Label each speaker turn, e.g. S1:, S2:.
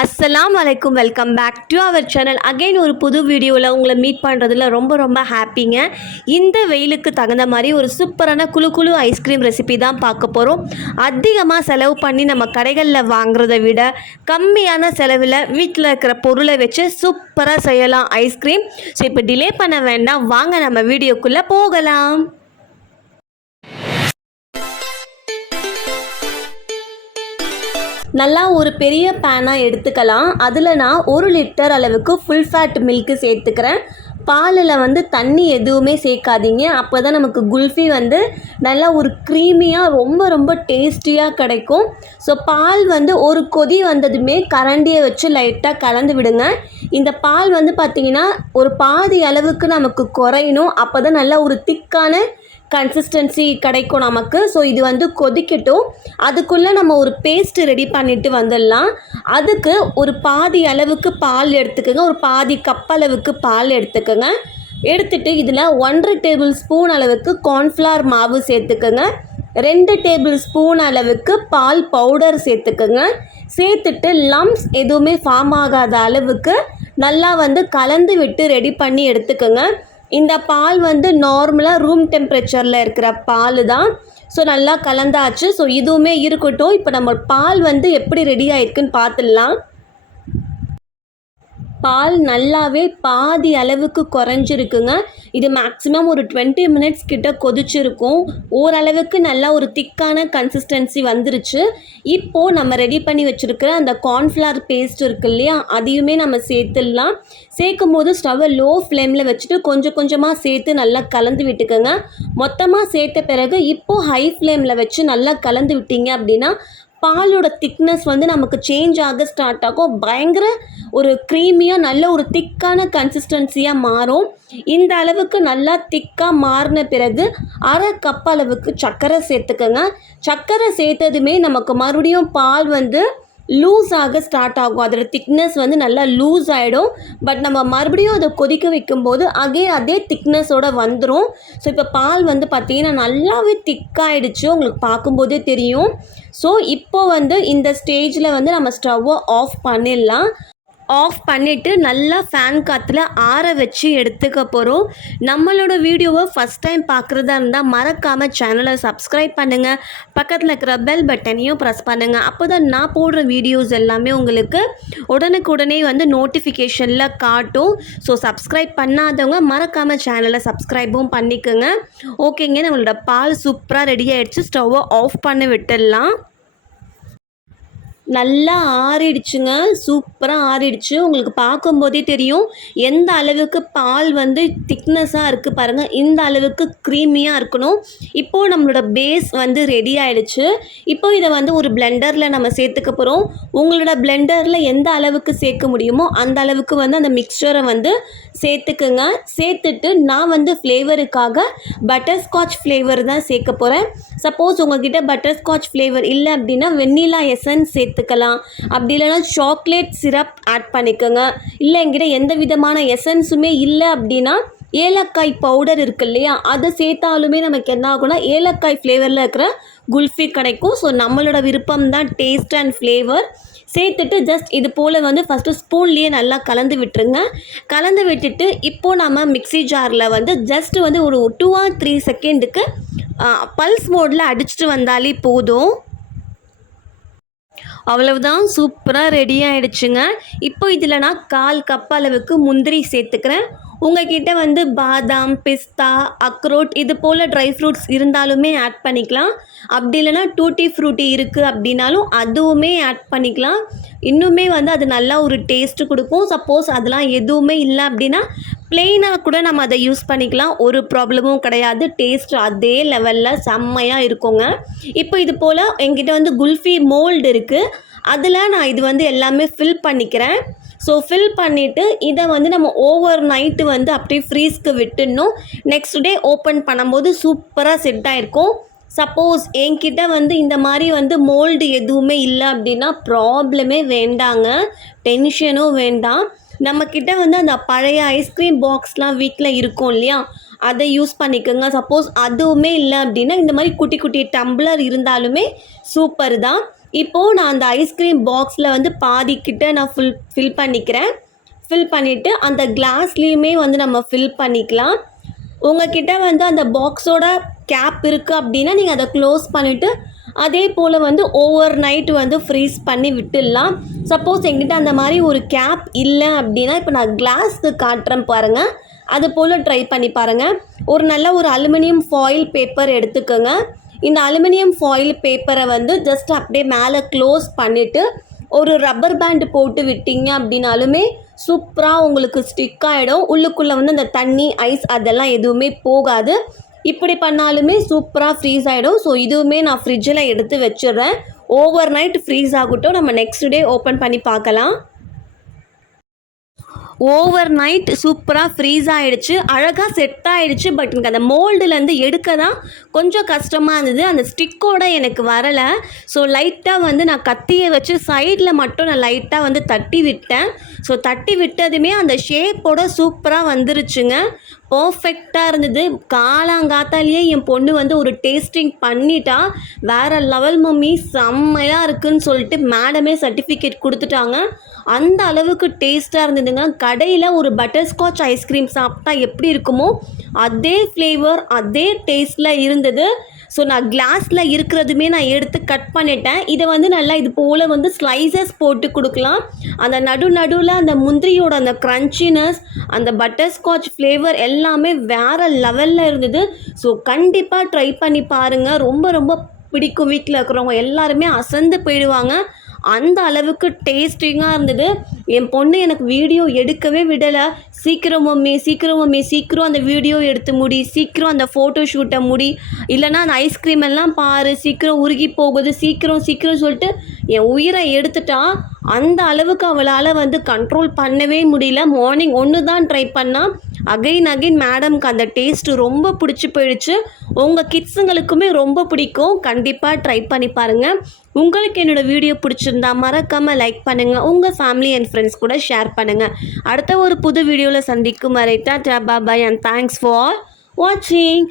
S1: அஸ்ஸலாம் வலைக்கும் welcome back to our channel again ஒரு புது வீடியோவில் உங்களை மீட் பண்ணுறதுல ரொம்ப ரொம்ப ஹாப்பிங்க இந்த வெயிலுக்கு தகுந்த மாதிரி ஒரு சூப்பரான குழு குழு ஐஸ்கிரீம் ரெசிபி தான் பார்க்க போகிறோம் அதிகமாக செலவு பண்ணி நம்ம கடைகளில் வாங்குறதை விட கம்மியான செலவில் வீட்டில் இருக்கிற பொருளை வச்சு சூப்பராக செய்யலாம் ஐஸ்கிரீம் ஸோ இப்போ டிலே பண்ண வேண்டாம். வாங்க நம்ம வீடியோக்குள்ளே போகலாம். நல்லா ஒரு பெரிய பேனாக எடுத்துக்கலாம். அதில் நான் ஒரு லிட்டர் அளவுக்கு ஃபுல் ஃபேட் மில்க்கு சேர்த்துக்கிறேன். பாலில் வந்து தண்ணி எதுவுமே சேர்க்காதீங்க. அப்போ தான் நமக்கு குல்ஃபி வந்து நல்லா ஒரு க்ரீமியாக ரொம்ப ரொம்ப டேஸ்டியாக கிடைக்கும். ஸோ பால் வந்து ஒரு கொதி வந்ததுமே கரண்டியை வச்சு லைட்டாக கலந்து விடுங்க. இந்த பால் வந்து பார்த்திங்கன்னா ஒரு பாதி அளவுக்கு நமக்கு குறையணும். அப்போ தான் நல்லா ஒரு திக்கான கன்சிஸ்டன்சி கிடைக்கும் நமக்கு. ஸோ இது வந்து கொதிக்கட்டும். அதுக்குள்ளே நம்ம ஒரு பேஸ்ட்டு ரெடி பண்ணிட்டு வந்துடலாம். அதுக்கு ஒரு பாதி அளவுக்கு பால் எடுத்துக்கோங்க. ஒரு பாதி கப் அளவுக்கு பால் எடுத்துக்கோங்க. எடுத்துட்டு இதில் ஒன்றரை டேபிள் ஸ்பூன் அளவுக்கு கார்ன்ஃப்ளவர் மாவு சேர்த்துக்கோங்க. ரெண்டு டேபிள் ஸ்பூன் அளவுக்கு பால் பவுடர் சேர்த்துக்கோங்க. சேர்த்துட்டு லம்ஸ் எதுவுமே ஃபார்ம் ஆகாத அளவுக்கு நல்லா வந்து கலந்து விட்டு ரெடி பண்ணி எடுத்துக்கோங்க. இந்த பால் வந்து நார்மலாக ரூம் டெம்பரேச்சரில் இருக்கிற பால் தான் ஸோ நல்லா கலந்தாச்சு. ஸோ இதுவுமே இருக்கட்டும். இப்போ நம்ம பால் வந்து எப்படி ரெடி ஆயிருக்குன்னு பார்த்துடலாம். பால் நல்லாவே பாதி அளவுக்கு குறைஞ்சிருக்குங்க. இது மேக்ஸிமம் ஒரு டுவெண்ட்டி மினிட்ஸ் கிட்ட கொதிச்சிருக்கும். ஓரளவுக்கு நல்லா ஒரு திக்கான கன்சிஸ்டன்சி வந்துருச்சு. இப்போது நம்ம ரெடி பண்ணி வச்சுருக்கிற அந்த கார்ன்ஃப்ளவர் பேஸ்ட் இருக்கு இல்லையா அதையுமே நம்ம சேர்த்துடலாம். சேர்க்கும் போது ஸ்டவ்வை லோ ஃப்ளேமில் வச்சுட்டு கொஞ்சம் கொஞ்சமாக சேர்த்து நல்லா கலந்து விட்டுக்கோங்க. மொத்தமாக சேர்த்த பிறகு இப்போது ஹை ஃப்ளேமில் வச்சு நல்லா கலந்து விட்டீங்க அப்படின்னா பாலோட திக்னஸ் வந்து நமக்கு சேஞ்ச் ஆக ஸ்டார்ட் ஆகும். பயங்கர ஒரு க்ரீமியாக நல்ல ஒரு திக்கான கன்சிஸ்டன்சியாக மாறும். இந்த அளவுக்கு நல்லா திக்காக மாறின பிறகு அரை கப் அளவுக்கு சர்க்கரை சேர்த்துக்கோங்க. சர்க்கரை சேர்த்ததுமே நமக்கு மறுபடியும் பால் வந்து லூஸ் ஆக ஸ்டார்ட் ஆகும். அதோட திக்னஸ் வந்து நல்லா லூஸ் ஆகிடும் பட் நம்ம மறுபடியும் அதை கொதிக்க வைக்கும்போது அதே அதே திக்னஸோடு வந்துடும் ஸோ இப்போ பால் வந்து பார்த்திங்கன்னா நல்லாவே திக்காயிடுச்சு உங்களுக்கு பார்க்கும்போதே தெரியும். ஸோ இப்போ வந்து இந்த ஸ்டேஜில் வந்து நம்ம ஸ்டவ்வை ஆஃப் பண்ணிடலாம். ஆஃப் பண்ணிவிட்டு நல்லா ஃபேன் காற்றுல ஆற வச்சு எடுத்துக்க போகிறோம் நம்மளோட வீடியோவை ஃபஸ்ட் டைம் பார்க்குறதா இருந்தால் மறக்காமல் சேனலை சப்ஸ்கிரைப் பண்ணுங்கள் பக்கத்தில் இருக்கிற பெல் பட்டனையும் ப்ரெஸ் பண்ணுங்கள் அப்போ தான் நான் போடுற வீடியோஸ் எல்லாமே உங்களுக்கு உடனுக்குடனே வந்து நோட்டிஃபிகேஷனில் காட்டும். ஸோ சப்ஸ்கிரைப் பண்ணாதவங்க மறக்காமல் சேனலை சப்ஸ்கிரைபும் பண்ணிக்கோங்க. ஓகேங்க நம்மளோட பால் சூப்பராக ரெடி ஆகிடுச்சு ஸ்டவ்வை ஆஃப் பண்ணி விட்டுடலாம். நல்லா ஆறிடுச்சுங்க. சூப்பராக ஆறிடுச்சு. உங்களுக்கு பார்க்கும்போதே தெரியும். எந்த அளவுக்கு பால் வந்து திக்னஸாக இருக்குது பாருங்கள் இந்த அளவுக்கு க்ரீமியாக இருக்கணும். இப்போது நம்மளோட பேஸ் வந்து ரெடி ஆகிடுச்சு இப்போ இதை வந்து ஒரு பிளெண்டரில் நம்ம சேர்த்துக்க போகிறோம் உங்களோட பிளெண்டரில் எந்த அளவுக்கு சேர்க்க முடியுமோ அந்த அளவுக்கு வந்து அந்த மிக்சரை வந்து சேர்த்துக்குங்க. சேர்த்துட்டு நான் வந்து ஃப்ளேவருக்காக பட்டர்ஸ்காட்ச் ஃப்ளேவர் தான் சேர்க்க போகிறேன் சப்போஸ் உங்ககிட்ட பட்டர்ஸ்காட்ச் ஃப்ளேவர் இல்லை அப்படின்னா வெண்ணிலா எசன்ஸ் சேர்த்துக்கலாம் அப்படி இல்லைன்னா சாக்லேட் சிரப் ஆட் பண்ணிக்கோங்க. இல்லை என்கிட்ட எந்த விதமான எசன்ஸுமே இல்லை அப்படின்னா ஏலக்காய் பவுடர் இருக்கு இல்லையா? அதை சேர்த்தாலுமே நமக்கு என்ன ஆகும்னா ஏலக்காய் ஃப்ளேவரில் இருக்கிற குல்ஃபி கிடைக்கும். ஸோ நம்மளோட விருப்பம் தான் டேஸ்ட் அண்ட் ஃப்ளேவர் சேர்த்துட்டு ஜஸ்ட் இது போல் வந்து ஃபஸ்ட்டு ஸ்பூன்லேயே நல்லா கலந்து விட்டுருங்க. கலந்து விட்டுட்டு இப்போது நம்ம மிக்ஸி ஜாரில் வந்து ஜஸ்ட் வந்து ஒரு டூ ஆர் த்ரீ செகண்டுக்கு பல்ஸ் மோடில் அடிச்சுட்டு வந்தாலே போதும். அவ்வளவுதான் சூப்பராக ரெடி ஆகிடுச்சுங்க இப்போ இதில் நான் கால் கப் அளவுக்கு முந்திரி சேர்த்துக்கிறேன். உங்ககிட்ட வந்து பாதாம் பிஸ்தா அக்ரோட் இது போல் ட்ரை ஃப்ரூட்ஸ் இருந்தாலுமே ஆட் பண்ணிக்கலாம். அப்படி இல்லைன்னா டூட்டி ஃப்ரூட்டி இருக்குது அப்படின்னாலும் அதுவுமே ஆட் பண்ணிக்கலாம். இன்னுமே வந்து அது நல்லா ஒரு டேஸ்ட்டு கொடுக்கும். சப்போஸ் அதெல்லாம் எதுவுமே இல்லை அப்படின்னா பிளெயினாக கூட நம்ம அதை யூஸ் பண்ணிக்கலாம். ஒரு ப்ராப்ளமும் கிடையாது. டேஸ்ட் அதே லெவலில் செம்மையாக இருக்குங்க. இப்போ இது போல் எங்கிட்ட வந்து குல்ஃபி மோல்டு இருக்குது அதில் நான் இது வந்து எல்லாமே ஃபில் பண்ணிக்கிறேன். ஸோ ஃபில் பண்ணிவிட்டு இதை வந்து நம்ம ஓவர் நைட்டு வந்து அப்படியே ஃப்ரீஸ்க்கு விட்டுடணும். நெக்ஸ்ட் டே ஓப்பன் பண்ணும்போது சூப்பராக செட் ஆகிருக்கும் சப்போஸ் என்கிட்ட வந்து இந்த மாதிரி வந்து மோல்டு எதுவுமே இல்லை அப்படின்னா ப்ராப்ளமே வேண்டாங்க. டென்ஷனும் வேண்டாம். நம்மக்கிட்ட வந்து அந்த பழைய ஐஸ்கிரீம் பாக்ஸ்லாம் வீட்டில் இருக்கும் இல்லையா? அதை யூஸ் பண்ணிக்கோங்க. சப்போஸ் அதுவுமே இல்லை அப்படின்னா இந்த மாதிரி குட்டி குட்டி டம்ளர் இருந்தாலுமே சூப்பர் தான். இப்போது நான் அந்த ஐஸ்கிரீம் பாக்ஸில் வந்து பாதி நான் ஃபுல் ஃபில் பண்ணிக்கிறேன். ஃபில் பண்ணிவிட்டு அந்த கிளாஸ்லேயுமே வந்து நம்ம ஃபில் பண்ணிக்கலாம். உங்ககிட்ட வந்து அந்த பாக்ஸோட கேப் இருக்குது அப்படின்னா நீங்கள் அதை க்ளோஸ் பண்ணிவிட்டு அதே போல் வந்து ஓவர் நைட் வந்து ஃப்ரீஸ் பண்ணி விட்டுடலாம். சப்போஸ் எங்கிட்ட அந்த மாதிரி ஒரு கேப் இல்லை அப்படின்னா இப்போ நான் கிளாஸ்க்கு காட்டுறேன் பாருங்கள் அது போல் ட்ரை பண்ணி பாருங்கள் ஒரு நல்ல ஒரு அலுமினியம் ஃபாயில் பேப்பர் எடுத்துக்கோங்க. இந்த அலுமினியம் ஃபாயில் பேப்பரை வந்து ஜஸ்ட் அப்படியே மேலே க்ளோஸ் பண்ணிவிட்டு ஒரு ரப்பர் பேண்ட் போட்டு விட்டீங்க அப்படின்னாலுமே சூப்பராக உங்களுக்கு ஸ்டிக் ஆகிடும் உள்ளுக்குள்ளே வந்து அந்த தண்ணி ஐஸ் அதெல்லாம் எதுவுமே போகாது. இப்படி பண்ணாலுமே சூப்பராக ஃப்ரீஸ் ஆகிடும் ஸோ இதுவுமே நான் ஃப்ரிட்ஜில் எடுத்து வச்சிடுறேன். ஓவர் நைட் ஃப்ரீஸ் ஆகட்டும். நம்ம நெக்ஸ்ட் டே ஓப்பன் பண்ணி பார்க்கலாம். ஓவர் நைட் சூப்பராக ஃப்ரீஸ் ஆகிடுச்சு அழகாக செட் ஆகிடுச்சு பட் எனக்கு அந்த மோல்டுலேருந்து எடுக்க தான் கொஞ்சம் கஷ்டமாக இருந்தது. அந்த ஸ்டிக்கோட எனக்கு வரலை. ஸோ லைட்டாக வந்து நான் கத்தியை வச்சு சைடில் மட்டும் நான் லைட்டாக வந்து தட்டி விட்டேன். ஸோ தட்டி விட்டதுமே அந்த ஷேப்போட சூப்பராக வந்துருச்சுங்க. பர்ஃபெக்டாக இருந்தது. காலாங்காத்தாலேயே என் பொண்ணு வந்து ஒரு டேஸ்டிங் பண்ணிட்டா. வேறு லெவல் மம்மி செம்மையாக இருக்குன்னு சொல்லிட்டு மேடமே சர்டிஃபிகேட் கொடுத்துட்டாங்க. அந்த அளவுக்கு டேஸ்ட்டாக இருந்ததுங்க. கடையில் ஒரு பட்டர்ஸ்காட்ச் ஐஸ்கிரீம் சாப்பிட்டா எப்படி இருக்குமோ அதே ஃப்ளேவர் அதே டேஸ்ட்டில் இருந்தது. ஸோ நான் கிளாஸில் இருக்கிறதுமே நான் எடுத்து கட் பண்ணிட்டேன். இதை வந்து நல்லா இது போல் வந்து ஸ்லைசஸ் போட்டு கொடுக்கலாம். அந்த நடு நடுவில் அந்த முந்திரியோட அந்த க்ரன்ச்சினஸ் அந்த பட்டர்ஸ்காட்ச் ஃப்ளேவர் எல்லாமே வேறு லெவலில் இருந்தது. ஸோ கண்டிப்பாக ட்ரை பண்ணி பாருங்கள் ரொம்ப ரொம்ப பிடிக்கும். வீட்டில் இருக்கிறவங்க எல்லாருமே அசந்து போயிடுவாங்க. அந்த அளவுக்கு டேஸ்டிங்காக இருந்தது. என் பொண்ணு எனக்கு வீடியோ எடுக்கவே விடலை. சீக்கிரம் மம்மி சீக்கிரம் மம்மி சீக்கிரம் அந்த வீடியோ எடுத்து முடி சீக்கிரம் அந்த ஃபோட்டோ ஷூட்டை முடி. இல்லைனா அந்த ஐஸ்கிரீம் எல்லாம் பாரு சீக்கிரம் உருகி போகுது சீக்கிரம் சீக்கிரம் சொல்லிட்டு என் உயிரை எடுத்துட்டா அந்த அளவுக்கு அவளால் வந்து கண்ட்ரோல் பண்ணவே முடியல. மார்னிங் ஒன்று தான் ட்ரை பண்ணால் அகைன் அகைன் மேடம்க்கு அந்த டேஸ்ட்டு ரொம்ப பிடிச்சி போயிடுச்சு. உங்கள் கிட்ஸுங்களுக்குமே ரொம்ப பிடிக்கும். கண்டிப்பாக ட்ரை பண்ணி பாருங்கள் உங்களுக்கு என்னோடய வீடியோ பிடிச்சிருந்தா மறக்காமல் லைக் பண்ணுங்கள் உங்கள் ஃபேமிலி அண்ட் ஃப்ரெண்ட்ஸ் கூட ஷேர் பண்ணுங்கள் அடுத்த ஒரு புது வீடியோவில் சந்திக்கும் வரை tata bye bye and thanks for வாட்சிங்